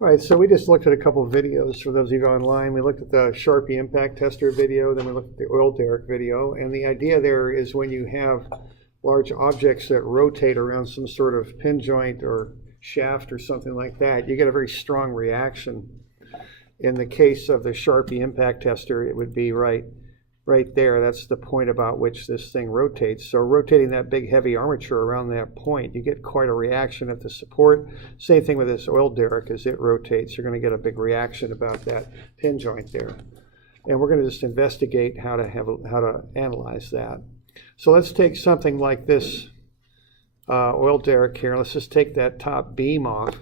All right, so we just looked at a couple of videos for those of you online. We looked at the Sharpie impact tester video, then we looked at the oil derrick video. And the idea there is when you have large objects that rotate around some sort of pin joint or shaft or something like that, you get a very strong reaction. In the case of the Sharpie impact tester, it would be right there. That's the point about which this thing rotates. So rotating that big heavy armature around that point, you get quite a reaction at the support. Same thing with this oil derrick. As it rotates, you're going to get a big reaction about that pin joint there. And we're going to just investigate how to analyze that. So let's take something like this oil derrick here. Let's just take that top beam off.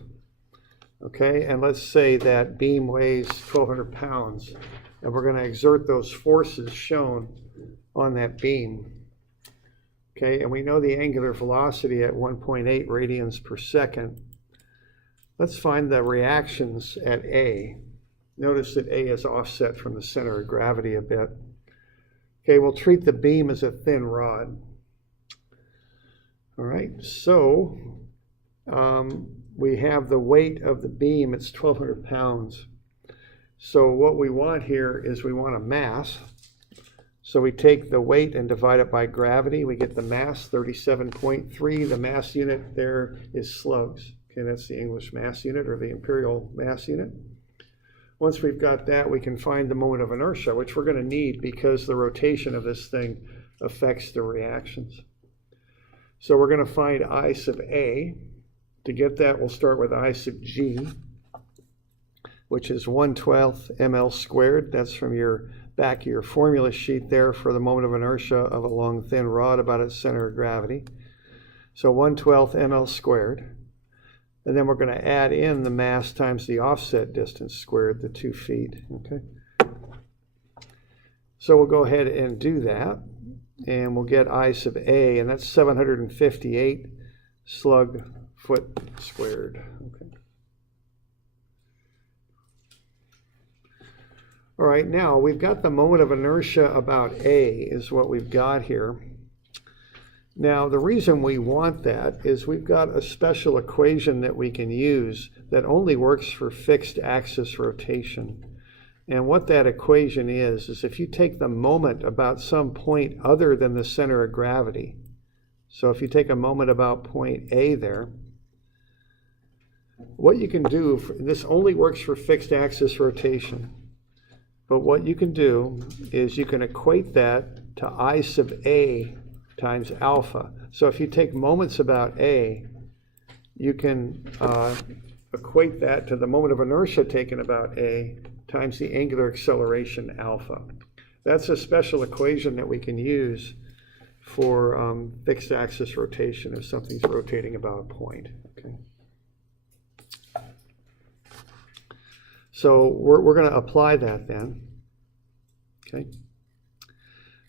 Okay, and let's say that beam weighs 1,200 pounds. And we're going to exert those forces shown on that beam. Okay, and we know the angular velocity at 1.8 radians per second. Let's find the reactions at A. Notice that A is offset from the center of gravity a bit. Okay, we'll treat the beam as a thin rod. All right, so we have the weight of the beam, it's 1,200 pounds. So what we want here is we want a mass. So we take the weight and divide it by gravity. We get the mass, 37.3. The mass unit there is slugs. Okay, that's the English mass unit or the imperial mass unit. Once we've got that, we can find the moment of inertia, which we're going to need because the rotation of this thing affects the reactions. So we're going to find I sub A. To get that, we'll start with I sub G, which is 1/12 ml squared. That's from your back of your formula sheet there for the moment of inertia of a long thin rod about its center of gravity. So 1/12 ml squared. And then we're going to add in the mass times the offset distance squared, the 2 feet. Okay. So we'll go ahead and do that. And we'll get I sub A, and that's 758 slug foot squared. Okay. All right, now we've got the moment of inertia about A is what we've got here. Now the reason we want that is we've got a special equation that we can use that only works for fixed axis rotation. And what that equation is if you take the moment about some point other than the center of gravity, so if you take a moment about point A there, what you can do, this only works for fixed axis rotation. But what you can do is you can equate that to I sub A times alpha. So if you take moments about A, you can equate that to the moment of inertia taken about A times the angular acceleration alpha. That's a special equation that we can use for fixed axis rotation if something's rotating about a point. Okay. So we're going to apply that then. Okay.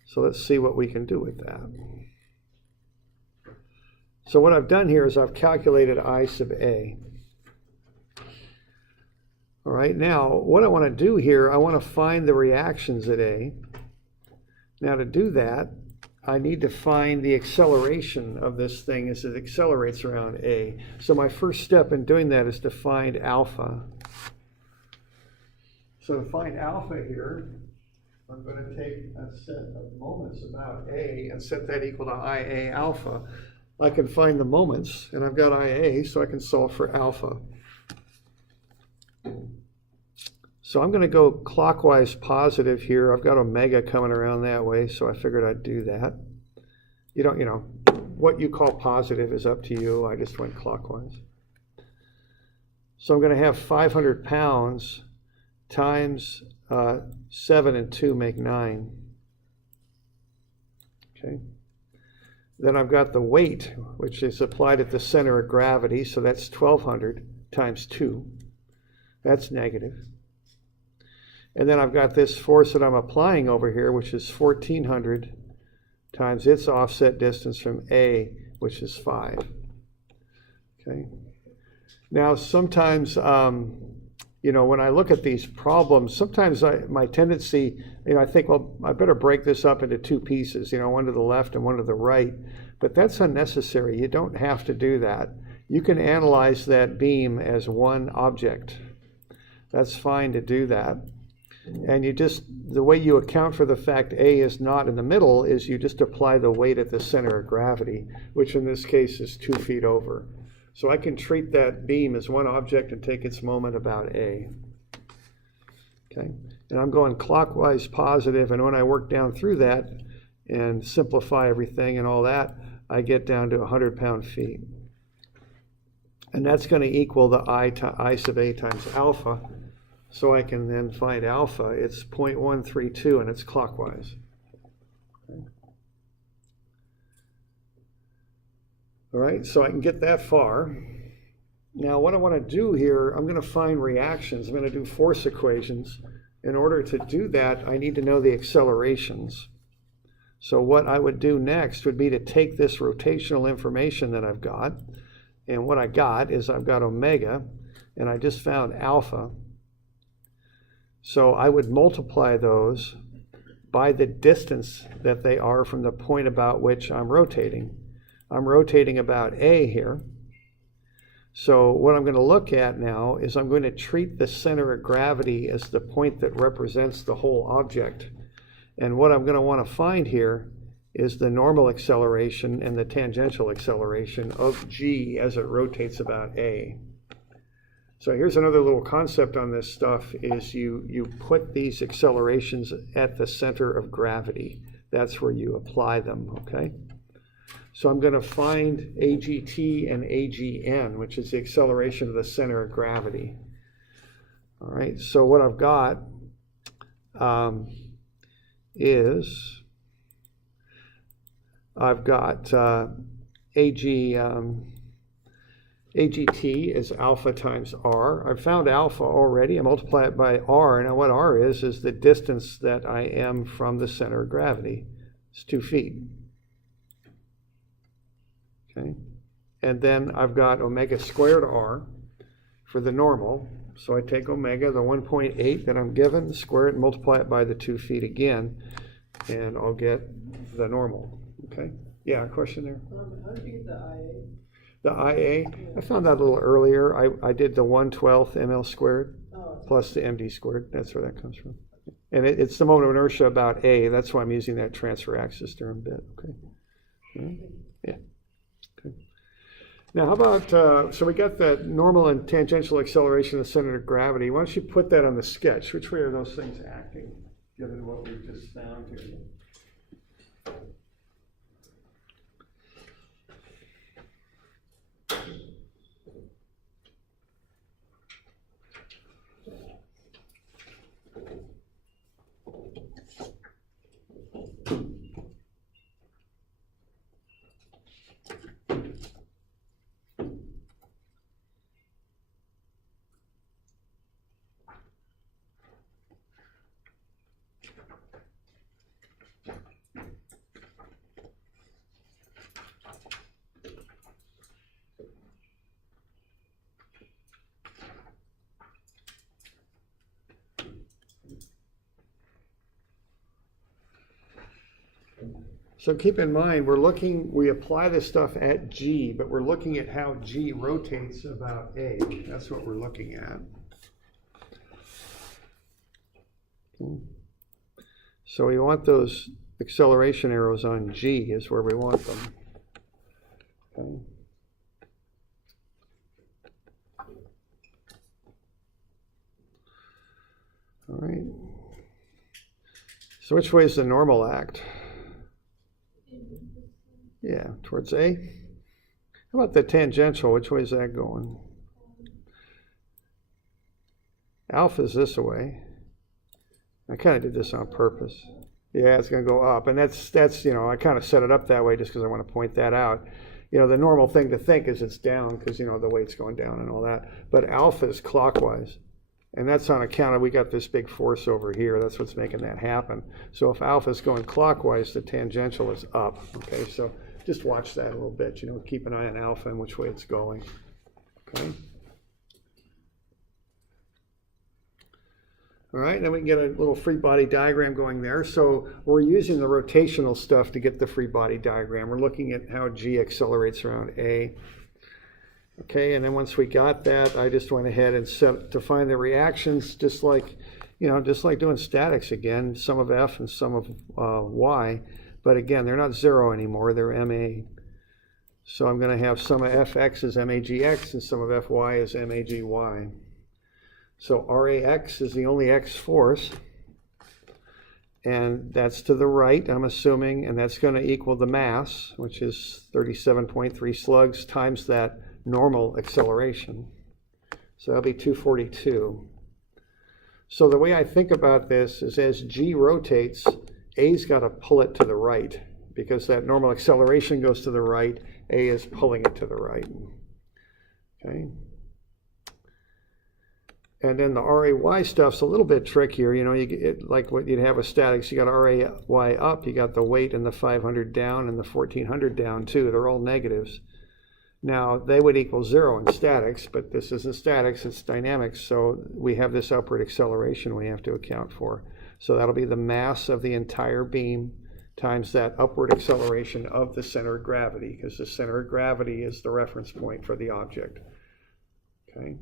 So let's see what we can do with that. So what I've done here is I've calculated I sub A. All right, now what I want to do here, I want to find the reactions at A. Now to do that, I need to find the acceleration of this thing as it accelerates around A. So my first step in doing that is to find alpha. So to find alpha here, I'm going to take a set of moments about A and set that equal to IA alpha. I can find the moments, and I've got IA, so I can solve for alpha. So I'm going to go clockwise positive here. I've got omega coming around that way, so I figured I'd do that. You know, what you call positive is up to you. I just went clockwise. So I'm going to have 500 pounds times 7 and 2 make 9. Okay. Then I've got the weight, which is applied at the center of gravity, so that's 1,200 times 2. That's negative. And then I've got this force that I'm applying over here, which is 1,400 times its offset distance from A, which is 5. Okay. Now, sometimes, when I look at these problems, sometimes my tendency, I think, well, I better break this up into two pieces, one to the left and one to the right. But that's unnecessary. You don't have to do that. You can analyze that beam as one object. That's fine to do that. And the way you account for the fact A is not in the middle is you just apply the weight at the center of gravity, which in this case is 2 feet over. So I can treat that beam as one object and take its moment about A. Okay, and I'm going clockwise positive, and when I work down through that and simplify everything and all that, I get down to 100 pound-feet. And that's going to equal the I sub A times alpha. So I can then find alpha. It's 0.132 and it's clockwise. Okay. All right, so I can get that far. Now what I want to do here, I'm going to find reactions. I'm going to do force equations. In order to do that, I need to know the accelerations. So what I would do next would be to take this rotational information that I've got, and what I got is I've got omega, and I just found alpha. So I would multiply those by the distance that they are from the point about which I'm rotating. I'm rotating about A here. So what I'm going to look at now is I'm going to treat the center of gravity as the point that represents the whole object. And what I'm going to want to find here is the normal acceleration and the tangential acceleration of G as it rotates about A. So here's another little concept on this stuff is you put these accelerations at the center of gravity. That's where you apply them, okay? So I'm going to find AGT and AGN, which is the acceleration of the center of gravity. All right, so what I've got is I've got AGT is alpha times R. I've found alpha already. I multiply it by R. Now what R is the distance that I am from the center of gravity. It's 2 feet. Okay. And then I've got omega squared R for the normal. So I take omega, the 1.8 that I'm given, square it and multiply it by the 2 feet again, and I'll get the normal. Okay. Yeah, a question there? How did you get the IA? The IA, I found that a little earlier. I did the 1/12 ml squared plus the md squared. That's where that comes from. And it's the moment of inertia about A. That's why I'm using that transfer axis term bit. Okay. Right. Yeah. Okay. Now, how about, so we got that normal and tangential acceleration of the center of gravity. Why don't you put that on the sketch? Which way are those things acting, given what we've just found here? So keep in mind, we apply this stuff at G, but we're looking at how G rotates about A. That's what we're looking at. Okay. So we want those acceleration arrows on G is where we want them. Okay. All right. So which way is the normal act? Yeah, towards A. How about the tangential? Which way is that going? Alpha is this way. I kind of did this on purpose. Yeah, it's going to go up. And that's you know, I kind of set it up that way just because I want to point that out. You know, the normal thing to think is it's down because, you know, the weight's going down and all that. But alpha is clockwise. And that's on account of we got this big force over here. That's what's making that happen. So if alpha is going clockwise, the tangential is up. Okay, so just watch that a little bit. You know, keep an eye on alpha and which way it's going. Okay. All right, then we can get a little free body diagram going there. So we're using the rotational stuff to get the free body diagram. We're looking at how G accelerates around A. Okay, and then once we got that, I just went ahead and set to find the reactions, just like doing statics again, sum of F and sum of Y. But again, they're not zero anymore, they're MA. So I'm going to have sum of Fx as MAGX and sum of Fy as MAGY. So RAX is the only X force. And that's to the right, I'm assuming, and that's going to equal the mass, which is 37.3 slugs times that normal acceleration. So that'll be 242. So the way I think about this is as G rotates, A's got to pull it to the right, because that normal acceleration goes to the right, A is pulling it to the right. Okay. And then the RAY stuff's a little bit trickier. Like what you'd have with statics, you got RAY up, you got the weight and the 500 down and the 1400 down too. They're all negatives. Now, they would equal zero in statics, but this isn't statics, it's dynamics. So we have this upward acceleration we have to account for. So that'll be the mass of the entire beam times that upward acceleration of the center of gravity, because the center of gravity is the reference point for the object. Okay.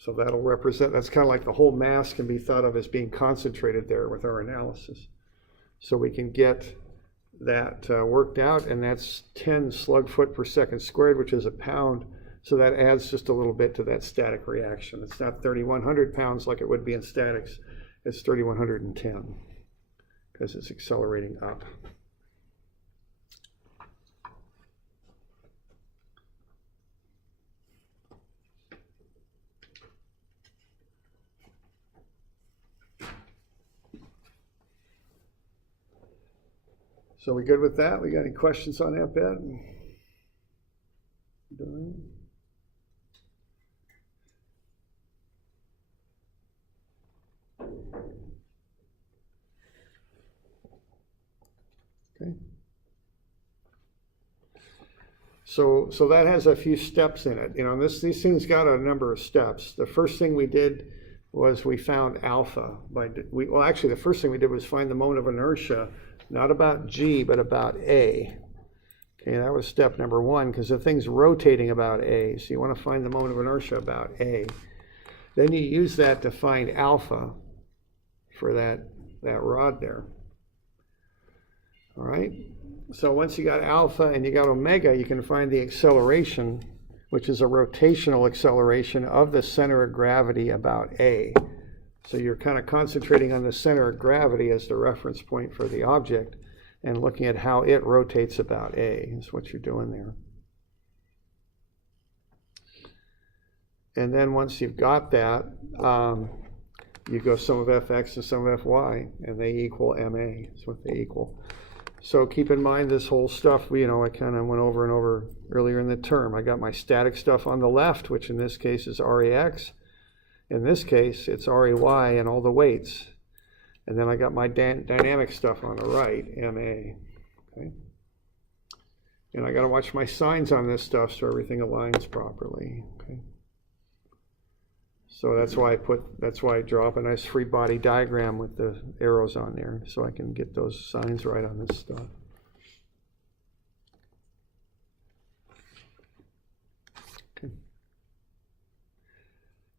So that'll represent, that's kind of like the whole mass can be thought of as being concentrated there with our analysis. So we can get that worked out, and that's 10 slug foot per second squared, which is a pound. So that adds just a little bit to that static reaction. It's not 3,100 pounds like it would be in statics. It's 3,110 because it's accelerating up. So we good with that? We got any questions on that bit? Okay. So that has a few steps in it. These things got a number of steps. The first thing we did was we found alpha. Actually, the first thing we did was find the moment of inertia, not about G, but about A. Okay, that was step number one, because the thing's rotating about A. So you want to find the moment of inertia about A. Then you use that to find alpha for that rod there. All right. So once you got alpha and you got omega, you can find the acceleration, which is a rotational acceleration of the center of gravity about A. So you're kind of concentrating on the center of gravity as the reference point for the object and looking at how it rotates about A is what you're doing there. And then once you've got that, you go sum of Fx and sum of Fy, and they equal MA. That's what they equal. So keep in mind this whole stuff, I kind of went over and over earlier in the term. I got my static stuff on the left, which in this case is RAX. In this case, it's RAY and all the weights. And then I got my dynamic stuff on the right, MA. Okay. And I got to watch my signs on this stuff so everything aligns properly. Okay. So that's why I draw up a nice free body diagram with the arrows on there, so I can get those signs right on this stuff. Okay.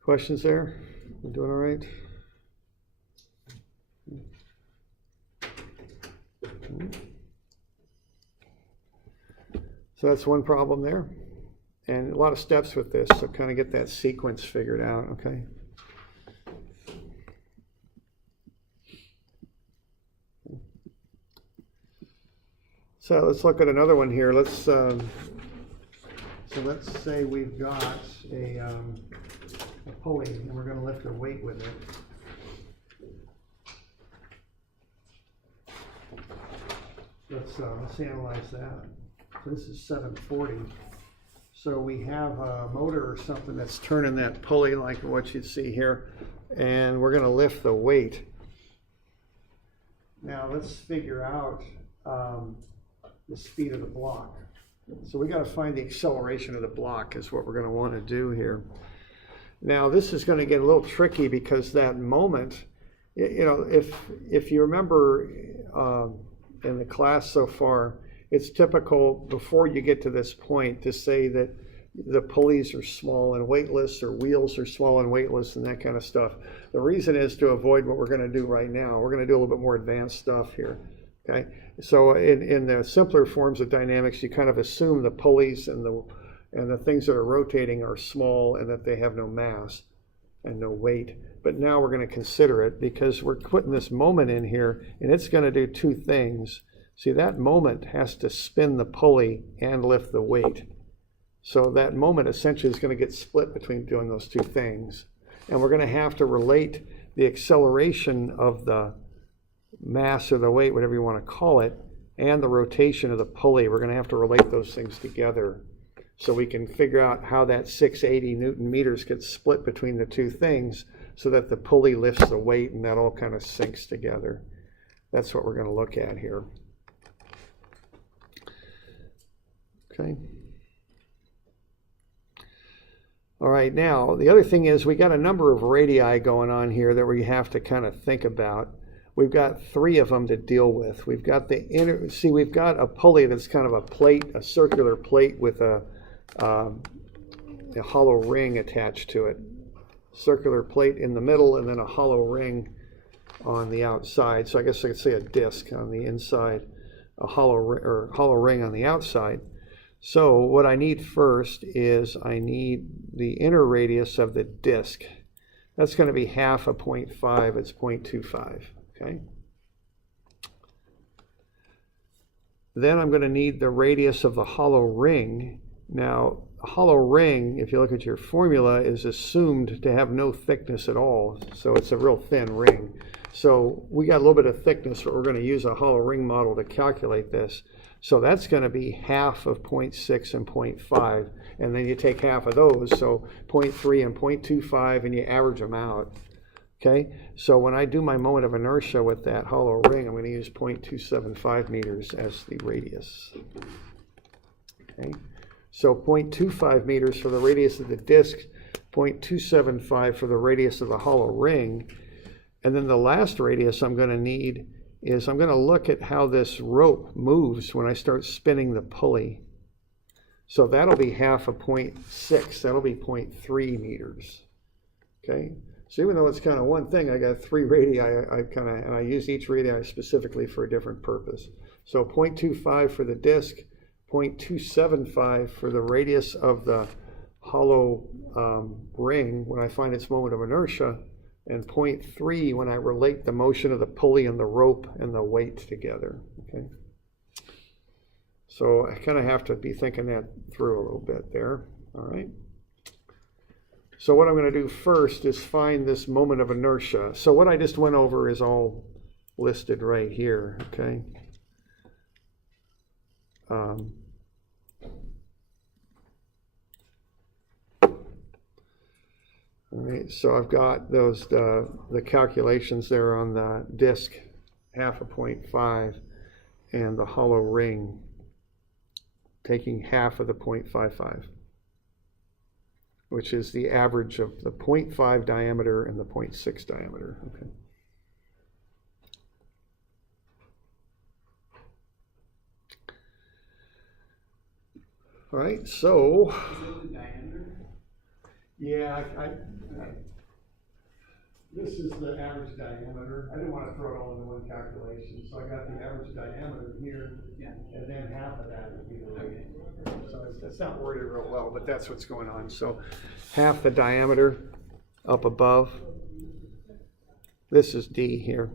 Questions there? We doing all right? So that's one problem there. And a lot of steps with this, so kind of get that sequence figured out, okay? So let's look at another one here. So let's say we've got a pulley, and we're going to lift a weight with it. Let's analyze that. So this is 740. So we have a motor or something that's turning that pulley like what you'd see here, and we're going to lift the weight. Now let's figure out the speed of the block. So we got to find the acceleration of the block is what we're going to want to do here. Now this is going to get a little tricky because that moment, if you remember in the class so far, it's typical before you get to this point to say that the pulleys are small and weightless, or wheels are small and weightless, and that kind of stuff. The reason is to avoid what we're going to do right now. We're going to do a little bit more advanced stuff here. Okay, so in the simpler forms of dynamics, you kind of assume the pulleys and the things that are rotating are small and that they have no mass and no weight. But now we're going to consider it because we're putting this moment in here, and it's going to do two things. See, that moment has to spin the pulley and lift the weight. So that moment essentially is going to get split between doing those two things. And we're going to have to relate the acceleration of the mass or the weight, whatever you want to call it, and the rotation of the pulley. We're going to have to relate those things together so we can figure out how that 680 Newton meters gets split between the two things so that the pulley lifts the weight and that all kind of syncs together. That's what we're going to look at here. Okay. All right, now the other thing is we got a number of radii going on here that we have to kind of think about. We've got three of them to deal with. We've got the inner, see, we've got a pulley that's kind of a plate, a circular plate with a hollow ring attached to it. Circular plate in the middle and then a hollow ring on the outside. So I guess I could say a disc on the inside, a hollow ring on the outside. So what I need first is I need the inner radius of the disc. That's going to be half of 0.5. It's 0.25. Okay. Then I'm going to need the radius of the hollow ring. Now, a hollow ring, if you look at your formula, is assumed to have no thickness at all. So it's a real thin ring. So we got a little bit of thickness, but we're going to use a hollow ring model to calculate this. So that's going to be half of 0.6 and 0.5. And then you take half of those, so 0.3 and 0.25, and you average them out. Okay, so when I do my moment of inertia with that hollow ring, I'm going to use 0.275 meters as the radius. Okay, so 0.25 meters for the radius of the disc, 0.275 for the radius of the hollow ring. And then the last radius I'm going to need is I'm going to look at how this rope moves when I start spinning the pulley. So that'll be half of 0.6, that'll be 0.3 meters. Okay. So even though it's kind of one thing, I got three radii, and I use each radii specifically for a different purpose. So 0.25 for the disc, 0.275 for the radius of the hollow ring when I find its moment of inertia, and 0.3 when I relate the motion of the pulley and the rope and the weight together. Okay. So I kind of have to be thinking that through a little bit there. All right. So what I'm going to do first is find this moment of inertia. So what I just went over is all listed right here, okay? All right, so I've got those the calculations there on the disc, half of 0.5, and the hollow ring, taking half of the 0.55. Which is the average of the 0.5 diameter and the 0.6 diameter. Okay. All right, so. Yeah, this is the average diameter. I didn't want to throw it all into one calculation, so I got the average diameter here, and then half of that would be the radius. So it's not worded real well, but that's what's going on. So half the diameter up above. This is D here.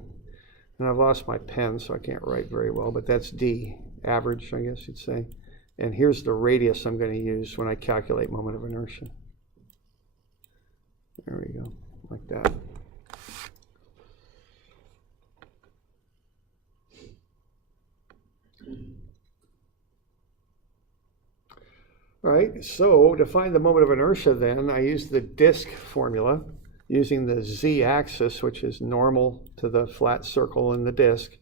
And I've lost my pen, so I can't write very well, but that's D, average, I guess you'd say. And here's the radius I'm going to use when I calculate moment of inertia. There we go, like that. All right, so to find the moment of inertia then, I use the disk formula using the z-axis, which is normal to the flat circle in the disk.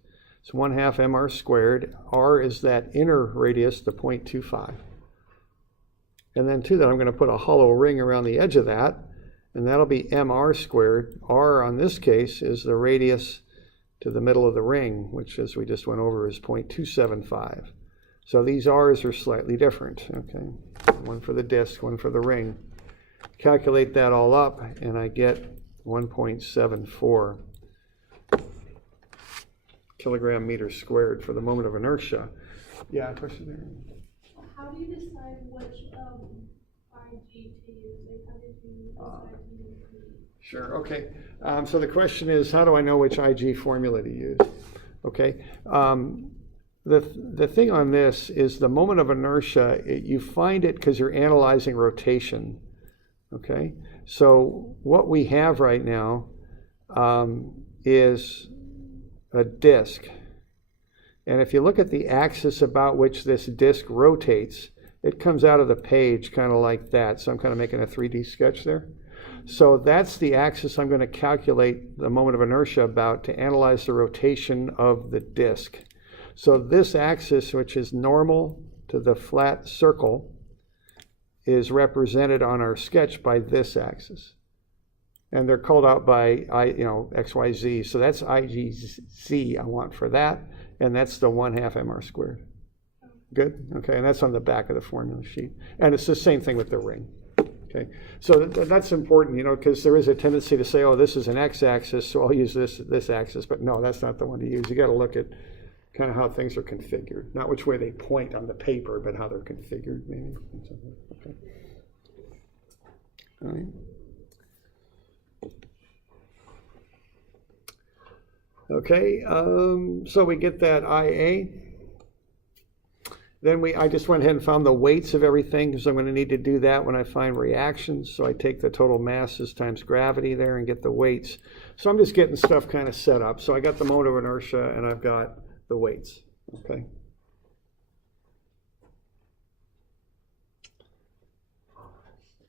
It's 1/2 mr squared. R is that inner radius, the 0.25. And then to that, I'm going to put a hollow ring around the edge of that, and that'll be mr squared. R, on this case, is the radius to the middle of the ring, which, as we just went over, is 0.275. So these R's are slightly different, okay? One for the disk, one for the ring. Calculate that all up, and I get 1.74 kilogram meters squared for the moment of inertia. Yeah, question there? How do you decide which IG to use? Like, how did you decide to use the... Sure, okay. So the question is, how do I know which IG formula to use? Okay. The thing on this is the moment of inertia, you find it because you're analyzing rotation. Okay. So what we have right now is a disk. And if you look at the axis about which this disk rotates, it comes out of the page kind of like that. So I'm kind of making a 3D sketch there. So that's the axis I'm going to calculate the moment of inertia about to analyze the rotation of the disk. So this axis, which is normal to the flat circle, is represented on our sketch by this axis. And they're called out by X, Y, Z. So that's IGZ I want for that. And that's the 1/2 mr squared. Good? Okay, and that's on the back of the formula sheet. And it's the same thing with the ring. Okay, so that's important, because there is a tendency to say, oh, this is an x-axis, so I'll use this axis. But no, that's not the one to use. You got to look at kind of how things are configured. Not which way they point on the paper, but how they're configured, maybe. Okay. All right. Okay, so we get that IA. Then I just went ahead and found the weights of everything, because I'm going to need to do that when I find reactions. So I take the total masses times gravity there and get the weights. So I'm just getting stuff kind of set up. So I got the moment of inertia and I've got the weights. Okay.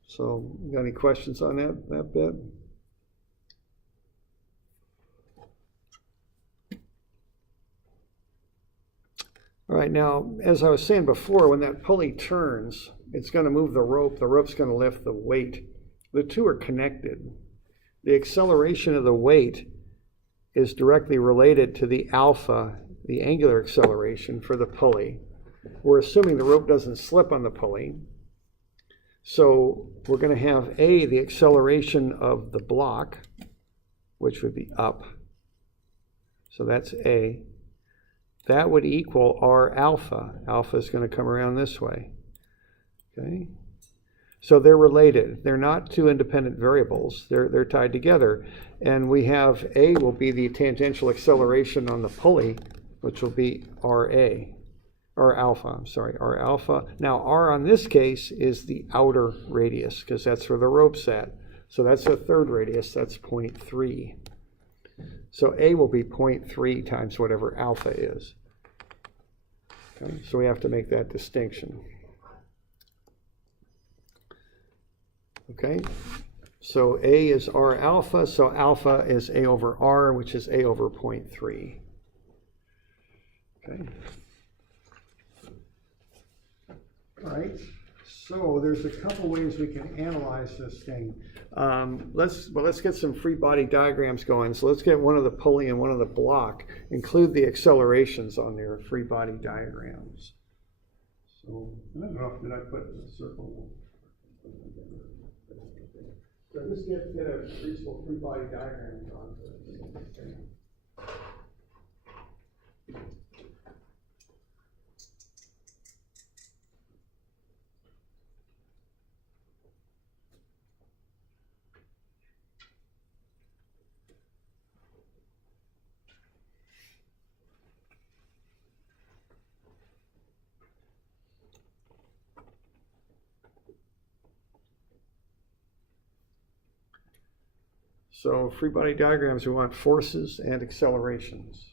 So got any questions on that bit? All right, now, as I was saying before, when that pulley turns, it's going to move the rope. The rope's going to lift the weight. The two are connected. The acceleration of the weight is directly related to the alpha, the angular acceleration for the pulley. We're assuming the rope doesn't slip on the pulley. So we're going to have A, the acceleration of the block, which would be up. So that's A. That would equal R alpha. Alpha is going to come around this way. Okay? So they're related. They're not two independent variables. They're tied together. And we have A will be the tangential acceleration on the pulley, which will be RA. Or alpha, I'm sorry, R alpha. Now R on this case is the outer radius, because that's where the rope's at. So that's a third radius, that's 0.3. So A will be 0.3 times whatever alpha is. Okay, so we have to make that distinction. Okay, so A is R alpha, so alpha is A over R, which is A over 0.3. Okay. All right, so there's a couple ways we can analyze this thing. Let's get some free body diagrams going. So let's get one of the pulley and one of the block. Include the accelerations on their free body diagrams. So I don't know, did I put a circle? So just get a reasonable free body diagram on this. So free body diagrams, we want forces and accelerations.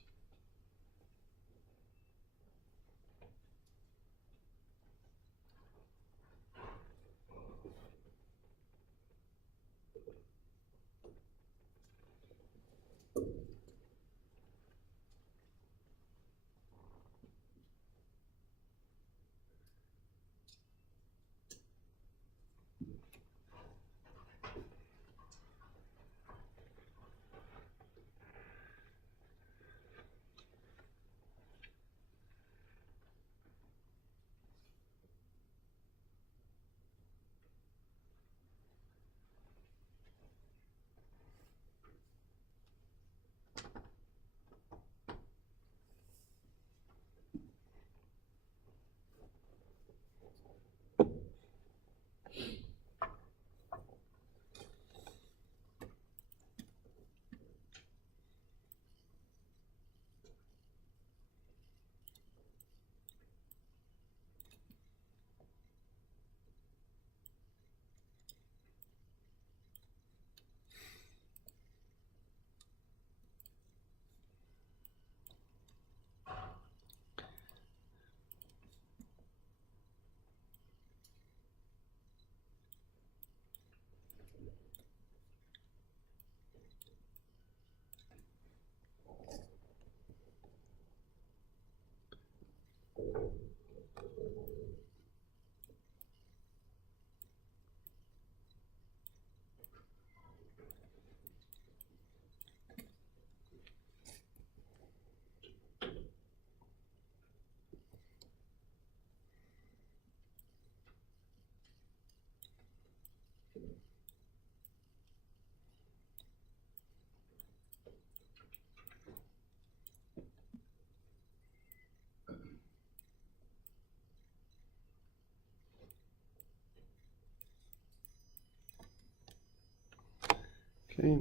Okay,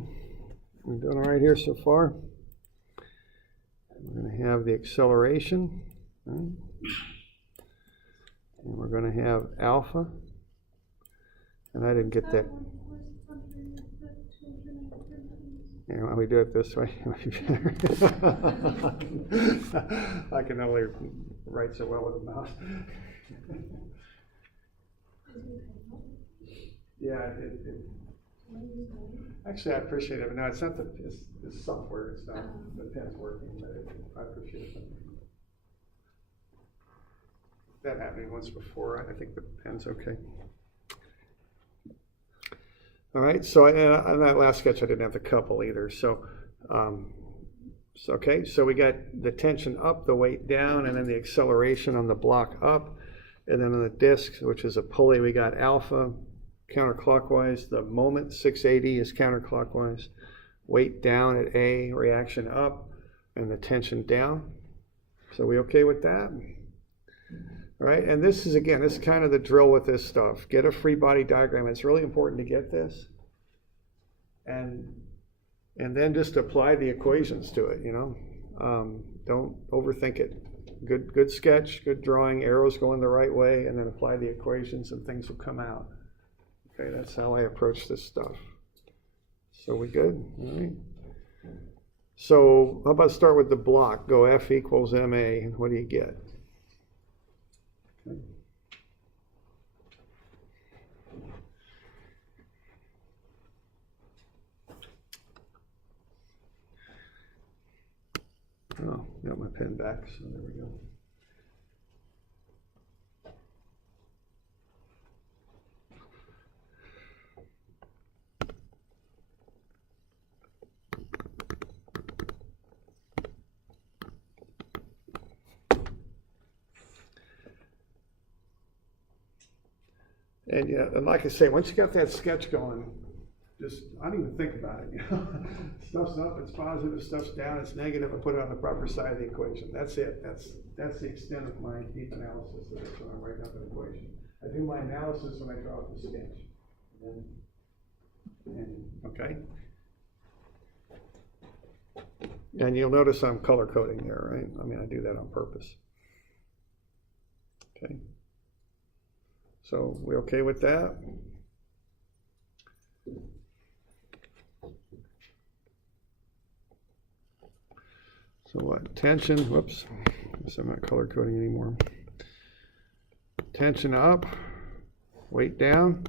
we're doing all right here so far. We're going to have the acceleration, right? And we're going to have alpha. And I didn't get that. Yeah, why don't we do it this way? I can only write so well with a mouse. Yeah, actually, I appreciate it. But no, it's not it's software. It's not the pen's working, but I appreciate it. That happened once before. I think the pen's okay. All right, so on that last sketch, I didn't have the couple either. So okay, so we got the tension up, the weight down, and then the acceleration on the block up. And then on the disc, which is a pulley, we got alpha counterclockwise. The moment 680 is counterclockwise. Weight down at A, reaction up, and the tension down. So we okay with that? All right, and this is kind of the drill with this stuff. Get a free body diagram. It's really important to get this. And then just apply the equations to it, Don't overthink it. Good sketch, good drawing, arrows going the right way, and then apply the equations and things will come out. Okay, that's how I approach this stuff. So we good? All right. So how about start with the block? Go F equals MA, and what do you get? Okay. Oh, got my pen back, so there we go. And yeah, and like I say, once you got that sketch going, just, I don't even think about it, Stuff's up, it's positive, stuff's down, it's negative, I put it on the proper side of the equation. That's it. That's the extent of my deep analysis of this when I'm writing up an equation. I do my analysis when I draw up the sketch. And okay. And you'll notice I'm color coding there, right? I mean, I do that on purpose. Okay. So we okay with that? So what? Tension, whoops, guess I'm not color coding anymore. Tension up, weight down.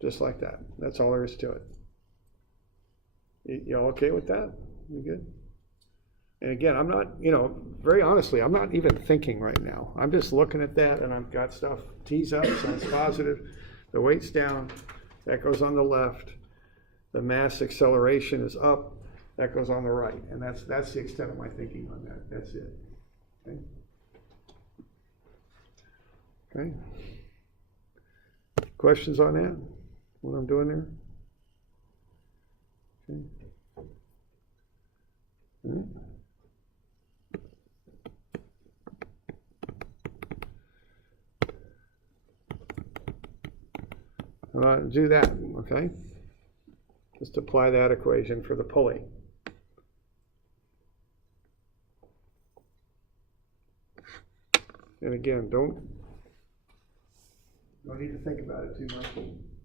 Just like that. That's all there is to it. Y'all okay with that? You good? And again, I'm not, very honestly, I'm not even thinking right now. I'm just looking at that and I've got stuff. T's up, so it's positive. The weight's down. That goes on the left. The mass acceleration is up. That goes on the right. And that's the extent of my thinking on that. That's it. Okay. Okay. Questions on that? What I'm doing there? Okay. All right. Do that, okay? Just apply that equation for the pulley. And again, don't need to think about it too much.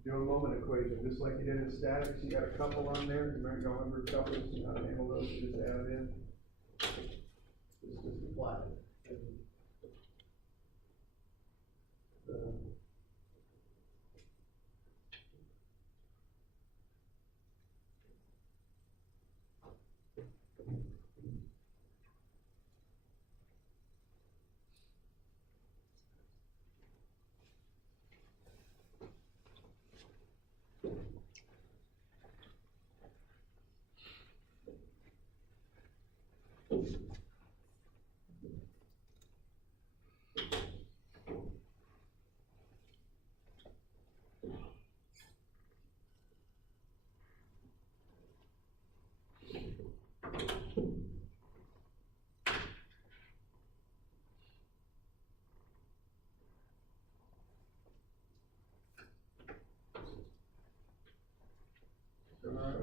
Do a moment equation, just like you did in statics. You got a couple on there. You might remember couples, you know how to handle those, just add it in. Just apply it.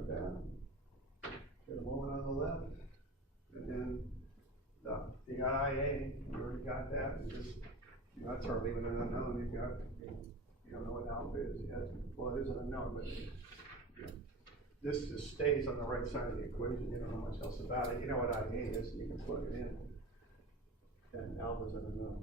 like that. Get a moment on the left, and then the IA, you already got that, and just, that's hardly even an unknown. You've got, you don't know what alpha is yet. Well, it is an unknown, but this just stays on the right side of the equation. You don't know much else about it. You know what IA is, you can plug it in. And alpha's an unknown.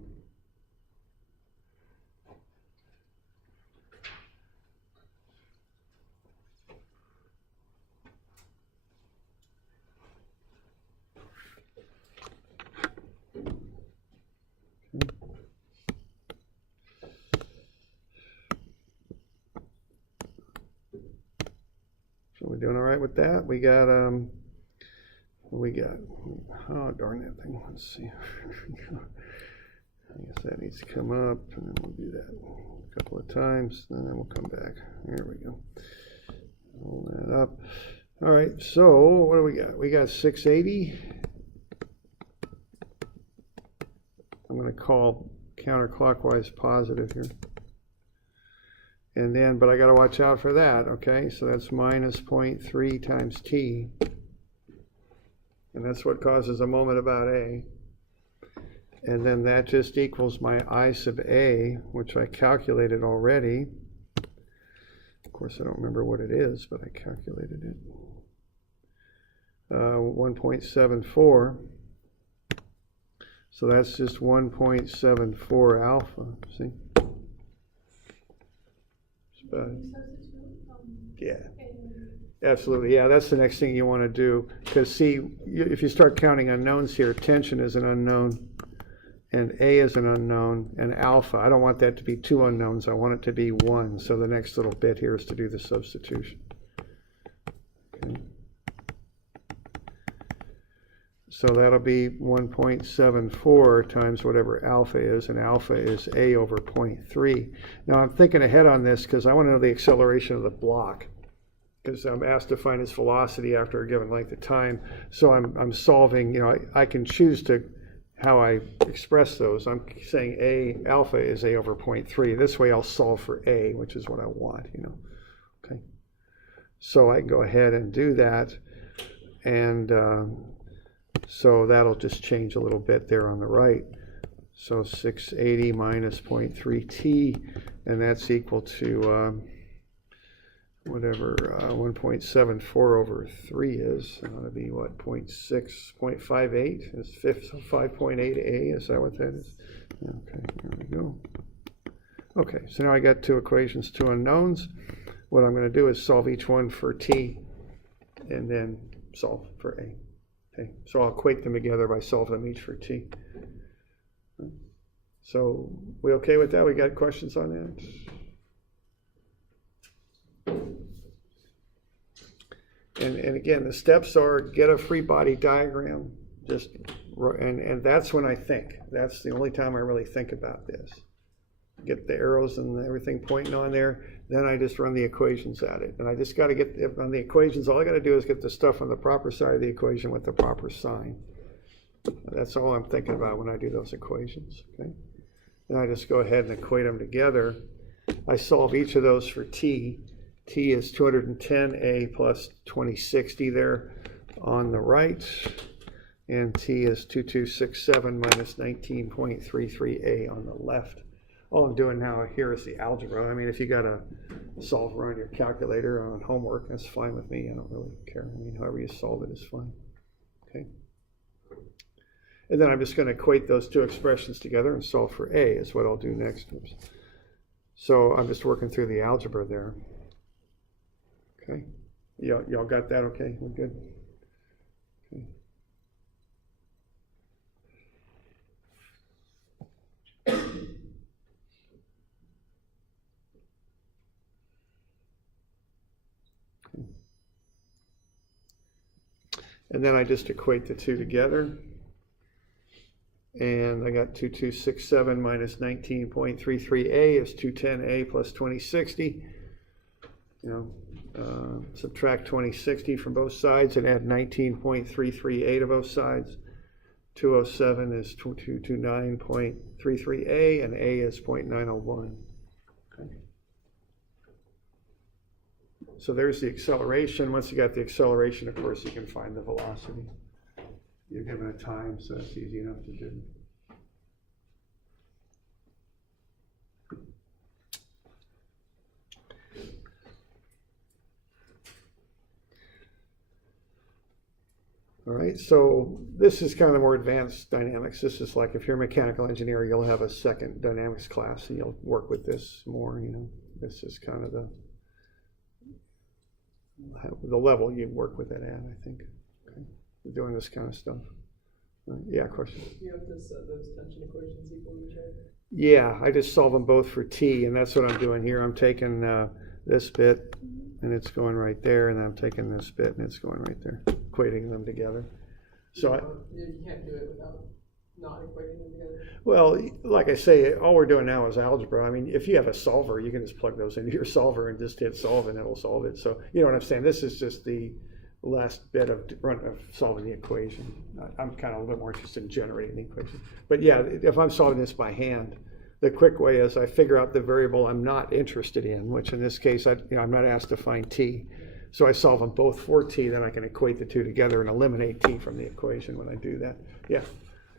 So we're doing all right with that. We got what we got? Oh darn that thing. Let's see. I guess that needs to come up, and then we'll do that a couple of times, and then we'll come back. There we go. Hold that up. All right, so what do we got? We got 680. I'm going to call counterclockwise positive here. And then, but I got to watch out for that, okay? So that's minus 0.3 times t. And that's what causes a moment about A. And then that just equals my I sub A, which I calculated already. Of course, I don't remember what it is, but I calculated it. 1.74. So that's just 1.74 alpha, see? Yeah, absolutely. Yeah, that's the next thing you want to do. Because see, if you start counting unknowns here, tension is an unknown, and A is an unknown, and alpha. I don't want that to be two unknowns. I want it to be one. So the next little bit here is to do the substitution. Okay. So that'll be 1.74 times whatever alpha is, and alpha is A over 0.3. Now I'm thinking ahead on this because I want to know the acceleration of the block, because I'm asked to find its velocity after a given length of time. So I'm solving, I can choose to how I express those. I'm saying A alpha is A over 0.3. This way I'll solve for A, which is what I want, Okay. So I can go ahead and do that, and so that'll just change a little bit there on the right. So 680 minus 0.3 t, and that's equal to whatever 1.74 over 3 is. It ought to be what, 0.6, 0.58 is 5.8a. Is that what that is? Okay, here we go. Okay, so now I got two equations, two unknowns. What I'm going to do is solve each one for t, and then solve for a. Okay, so I'll equate them together by solving them each for t. So we okay with that? We got questions on that? And again, the steps are get a free body diagram, and that's when I think. That's the only time I really think about this. Get the arrows and everything pointing on there, then I just run the equations at it. And I just got to get, on the equations, all I got to do is get the stuff on the proper side of the equation with the proper sign. That's all I'm thinking about when I do those equations, okay? Then I just go ahead and equate them together. I solve each of those for t. T is 210a plus 2060 there on the right. And t is 2267 minus 19.33a on the left. All I'm doing now here is the algebra. I mean, if you got to solve on your calculator on homework, that's fine with me. I don't really care. I mean, however you solve it is fine. Okay. And then I'm just going to equate those two expressions together and solve for A is what I'll do next. Oops. So I'm just working through the algebra there. Okay. Y'all got that okay? We're good? Okay. And then I just equate the two together. And I got 2267 minus 19.33a is 210a plus 2060. Subtract 2060 from both sides and add 19.338 to both sides. 207 is 229.33a, and a is 0.901. Okay. So there's the acceleration. Once you got the acceleration, of course, you can find the velocity. You're given a time, so it's easy enough to do. All right, so this is kind of the more advanced dynamics. This is like if you're a mechanical engineer, you'll have a second dynamics class and you'll work with this more, you know. This is kind of the level you work with it at, I think. Okay. Doing this kind of stuff. Yeah, question? You have to set those tension equations equal to each other? Yeah, I just solve them both for T, and that's what I'm doing here. I'm taking this bit, and it's going right there, and then I'm taking this bit, and it's going right there, equating them together. So you can't do it without not equating them together. Well, like I say, all we're doing now is algebra. I mean, if you have a solver, you can just plug those into your solver and just hit solve, and it'll solve it. So you know what I'm saying? This is just the last bit of solving the equation. I'm kind of a little bit more interested in generating the equation. But yeah, if I'm solving this by hand, the quick way is I figure out the variable I'm not interested in, which in this case, I'm not asked to find t. So I solve them both for t, then I can equate the two together and eliminate t from the equation when I do that. Yeah?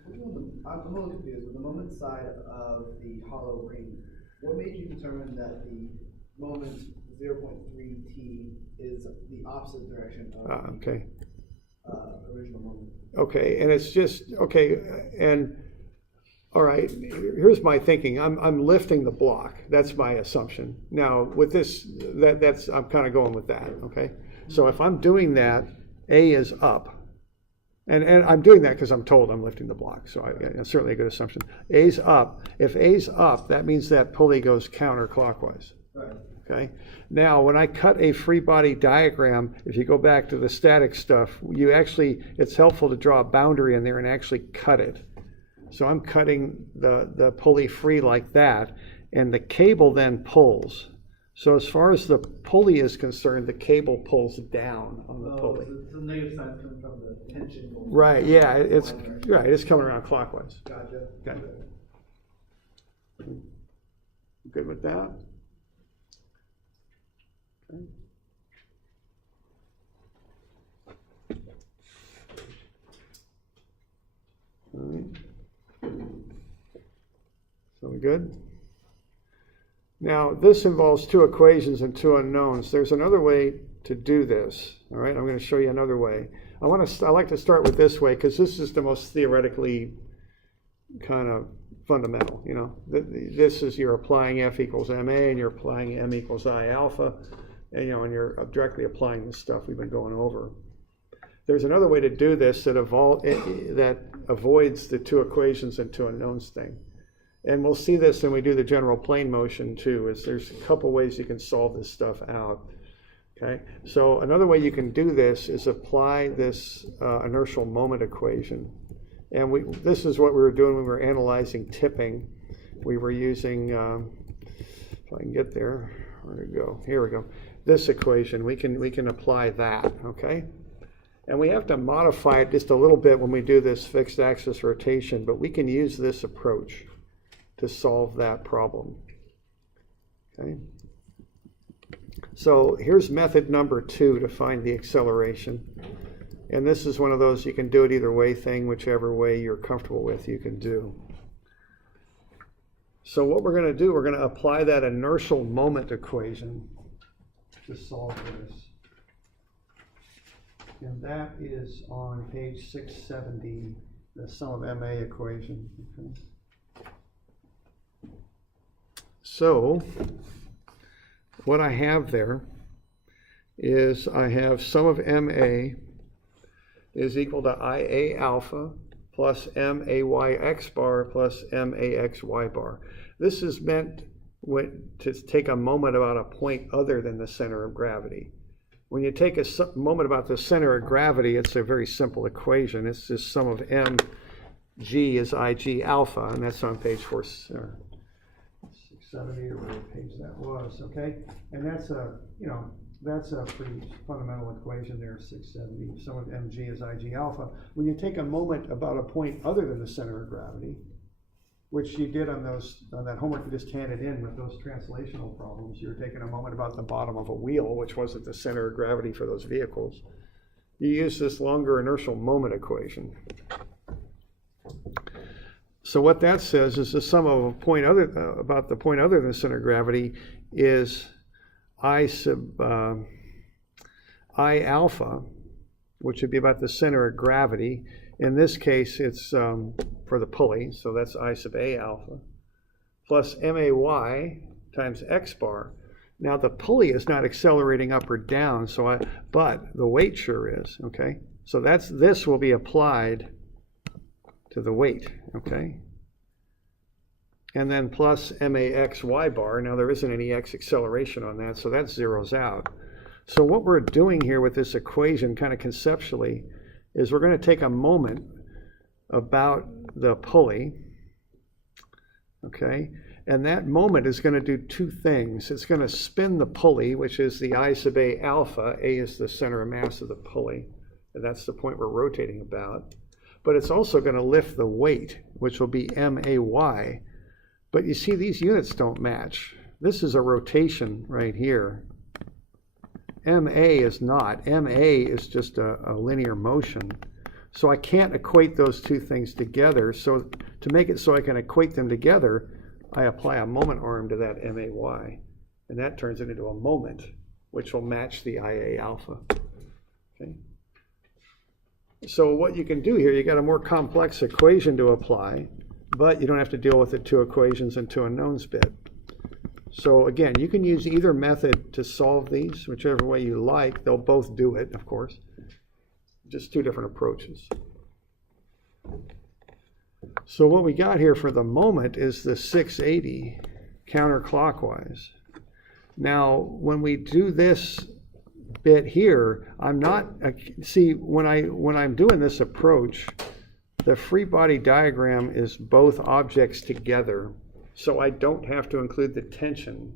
I'm a little confused. With the moment side of the hollow ring, what made you determine that the moment 0.3t is the opposite direction of Okay. the original moment? Okay, and it's just, okay, and all right, here's my thinking. I'm lifting the block. That's my assumption. Now with this, that's I'm kind of going with that, okay? So if I'm doing that, A is up. And I'm doing that because I'm told I'm lifting the block, so it's certainly a good assumption. A's up. If A's up, that means that pulley goes counterclockwise. Right. Okay. Now, when I cut a free body diagram, if you go back to the static stuff, it's helpful to draw a boundary in there and actually cut it. So I'm cutting the pulley free like that, and the cable then pulls. So as far as the pulley is concerned, the cable pulls down on the pulley. So the negative sign is coming from the tension. Right, yeah, it's right, it's coming around clockwise. Gotcha. Okay. Good with that? Okay. All right. So we good? Now, this involves two equations and two unknowns. There's another way to do this. All right, I'm going to show you another way. I like to start with this way because this is the most theoretically kind of fundamental. You know, this is you're applying F equals ma, and you're applying m equals I alpha, and and you're directly applying the stuff we've been going over. There's another way to do this that avoids the two equations and two unknowns thing. And we'll see this when we do the general plane motion too, is there's a couple ways you can solve this stuff out. Okay, so another way you can do this is apply this inertial moment equation. And this is what we were doing when we were analyzing tipping. We were using, if I can get there, where to go? Here we go. This equation, we can apply that, okay? And we have to modify it just a little bit when we do this fixed axis rotation, but we can use this approach to solve that problem, okay? So here's method number 2 to find the acceleration. And this is one of those you can do it either way thing, whichever way you're comfortable with you can do. So what we're going to do, we're going to apply that inertial moment equation to solve this. And that is on page 670, the sum of MA equation. Okay. So what I have there is I have sum of MA is equal to IA alpha plus MAY x bar plus MAX y bar. This is meant to take a moment about a point other than the center of gravity. When you take a moment about the center of gravity, it's a very simple equation. It's just sum of mg is IG alpha, and that's on page 670 or whatever page that was, okay? And that's that's a pretty fundamental equation there, 670. Sum of mg is IG alpha. When you take a moment about a point other than the center of gravity, which you did on that homework you just handed in with those translational problems. You were taking a moment about the bottom of a wheel, which wasn't the center of gravity for those vehicles. You use this longer inertial moment equation. So what that says is the sum of a point about the point other than the center of gravity is I alpha, which would be about the center of gravity. In this case, it's for the pulley, so that's I sub A alpha, plus MAY times X bar. Now the pulley is not accelerating up or down, but the weight sure is, okay? So this will be applied to the weight, okay? And then plus MAX Y bar. Now there isn't any X acceleration on that, so that zeroes out. So what we're doing here with this equation kind of conceptually is we're going to take a moment about the pulley, okay? And that moment is going to do two things. It's going to spin the pulley, which is the I sub A alpha. A is the center of mass of the pulley, and that's the point we're rotating about. But it's also going to lift the weight, which will be MAY. But you see, these units don't match. This is a rotation right here. MA is not. MA is just a linear motion. So I can't equate those two things together. So to make it so I can equate them together, I apply a moment arm to that MAY. And that turns it into a moment, which will match the IA alpha. Okay. So what you can do here, you got a more complex equation to apply, but you don't have to deal with the two equations and two unknowns bit. So again, you can use either method to solve these, whichever way you like. They'll both do it, of course. Just two different approaches. So what we got here for the moment is the 680 counterclockwise. Now, when we do this bit here, I'm not, see, when I'm doing this approach, the free body diagram is both objects together. So I don't have to include the tension.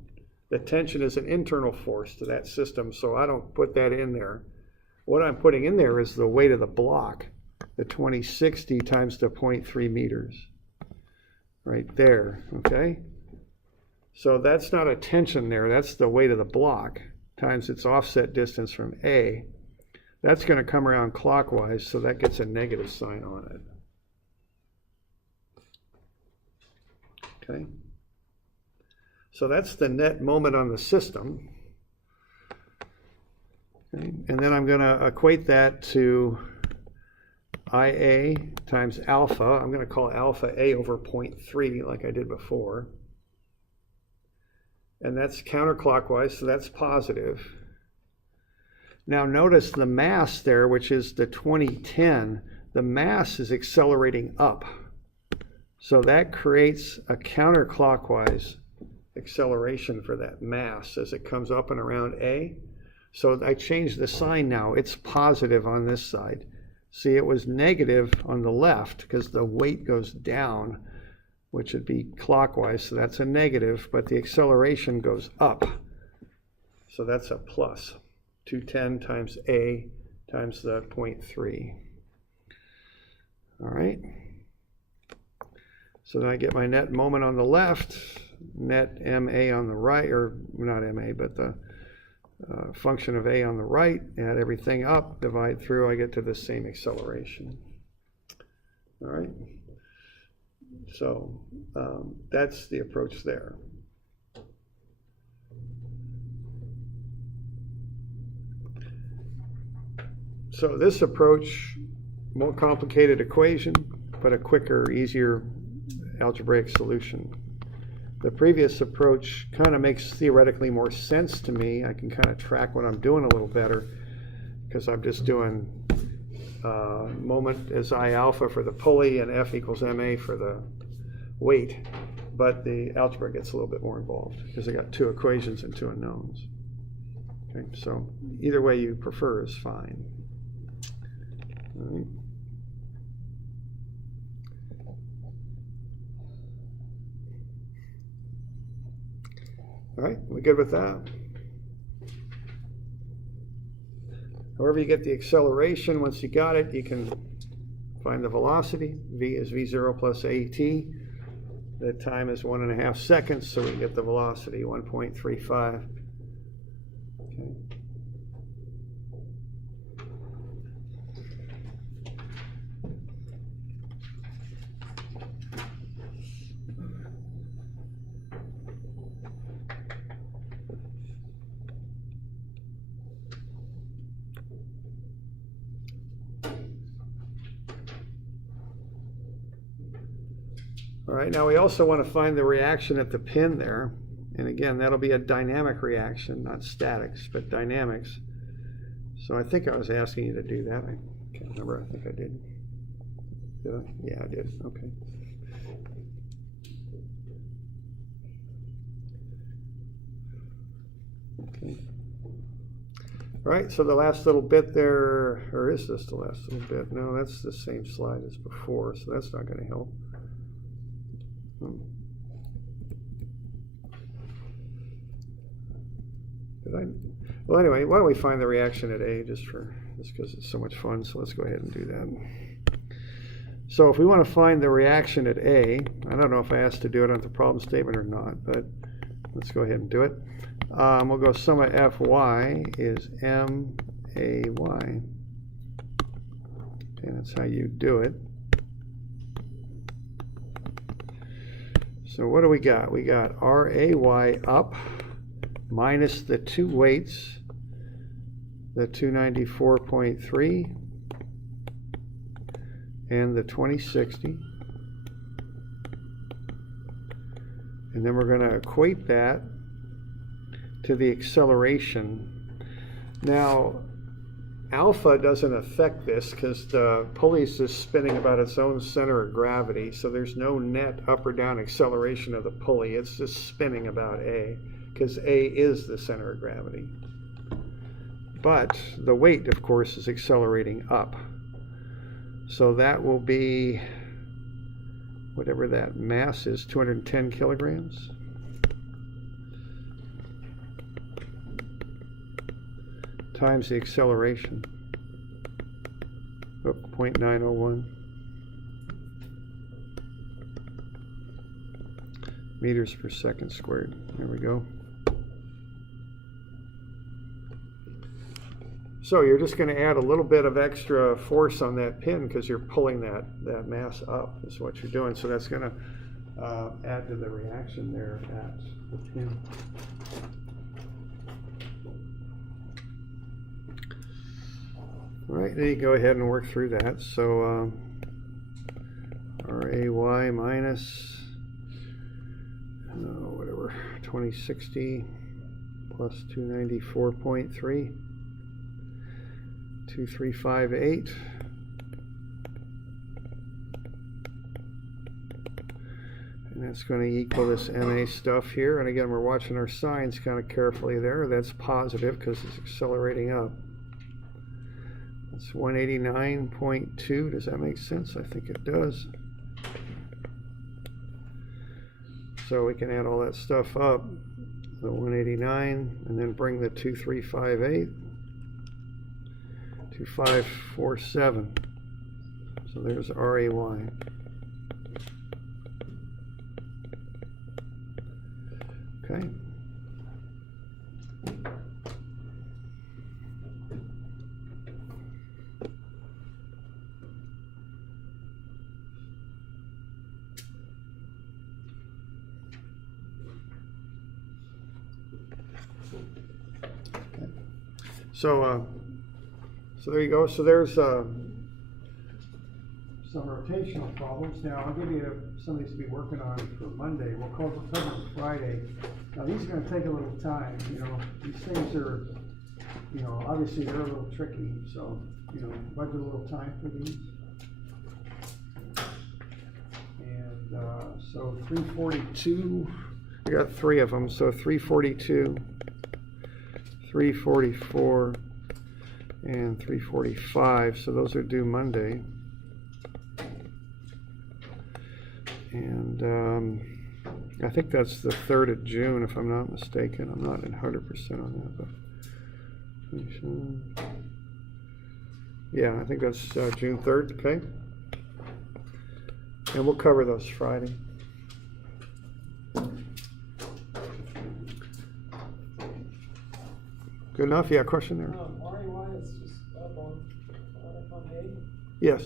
The tension is an internal force to that system, so I don't put that in there. What I'm putting in there is the weight of the block, the 2060 times the 0.3 meters, right there, okay? So that's not a tension there, that's the weight of the block times its offset distance from A. That's going to come around clockwise, so that gets a negative sign on it. Okay. So that's the net moment on the system. Okay. And then I'm going to equate that to IA times alpha. I'm going to call alpha A over 0.3 like I did before. And that's counterclockwise, so that's positive. Now notice the mass there, which is the 2010, the mass is accelerating up. So that creates a counterclockwise acceleration for that mass as it comes up and around A. So I changed the sign now. It's positive on this side. See, it was negative on the left because the weight goes down, which would be clockwise. So that's a negative, but the acceleration goes up. So that's a plus. 210 times A times the 0.3. All right. So then I get my net moment on the left, net MA on the right, or not MA, but the function of A on the right, add everything up, divide through, I get to the same acceleration. All right. So that's the approach there. So this approach, more complicated equation, but a quicker, easier algebraic solution. The previous approach kind of makes theoretically more sense to me. I can kind of track what I'm doing a little better because I'm just doing moment as I alpha for the pulley and F equals MA for the weight. But the algebra gets a little bit more involved because I got two equations and two unknowns. Okay, so either way you prefer is fine. All right. All right, we good with that? However you get the acceleration, once you got it, you can find the velocity. V is V0 plus AT. The time is 1.5 seconds, so we get the velocity 1.35. Okay. All right, now we also want to find the reaction at the pin there. And again, that'll be a dynamic reaction, not statics, but dynamics. So I think I was asking you to do that. I can't remember. I think I did. Did I? Yeah, I did. Okay. Okay. All right, so the last little bit there, or is this the last little bit? No, that's the same slide as before, so that's not going to help. Well, anyway, why don't we find the reaction at A just because it's so much fun, so let's go ahead and do that. So if we want to find the reaction at A, I don't know if I asked to do it on the problem statement or not, but let's go ahead and do it. We'll go sum of Fy is MAY. Okay, that's how you do it. So what do we got? We got RAY up minus the two weights, the 294.3 and the 2060. And then we're going to equate that to the acceleration. Now, alpha doesn't affect this because the pulley is just spinning about its own center of gravity, so there's no net up or down acceleration of the pulley. It's just spinning about A, because A is the center of gravity. But the weight, of course, is accelerating up. So that will be, whatever that mass is, 210 kilograms. Times the acceleration of 0.901 meters per second squared. There we go. So you're just going to add a little bit of extra force on that pin because you're pulling that mass up is what you're doing. So that's going to add to the reaction there at the pin. All right, then you go ahead and work through that. So RAY minus, whatever, 2060 plus 294.3, 2358. And that's going to equal this MA stuff here. And again, we're watching our signs kind of carefully there. That's positive because it's accelerating up. It's 189.2. Does that make sense? I think it does. So we can add all that stuff up, the 189, and then bring the 2358 to 547. So there's RAY. Okay. So there you go. So there's some rotational problems. Now I'll give you some of these to be working on for Monday. We'll cover them Friday. Now these are going to take a little time. You know, these things are, you know, obviously they're a little tricky. So, you know, budget a little time for these. And so 342. I got 3 of them. So 342. 344 and 345, so those are due Monday. And I think that's the 3rd of June, if I'm not mistaken. I'm not 100% on that, but yeah, I think that's June 3rd. Okay, and we'll cover those Friday. Good enough? Yeah, question there? RAY is just up on A. Yes.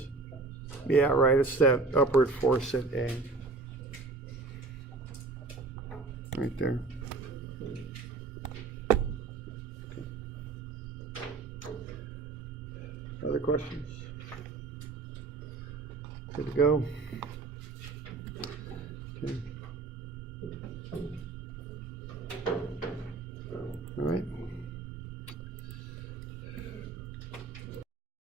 Yeah, right, it's that upward force at A. Right there. Other questions? Good to go? Okay. All right.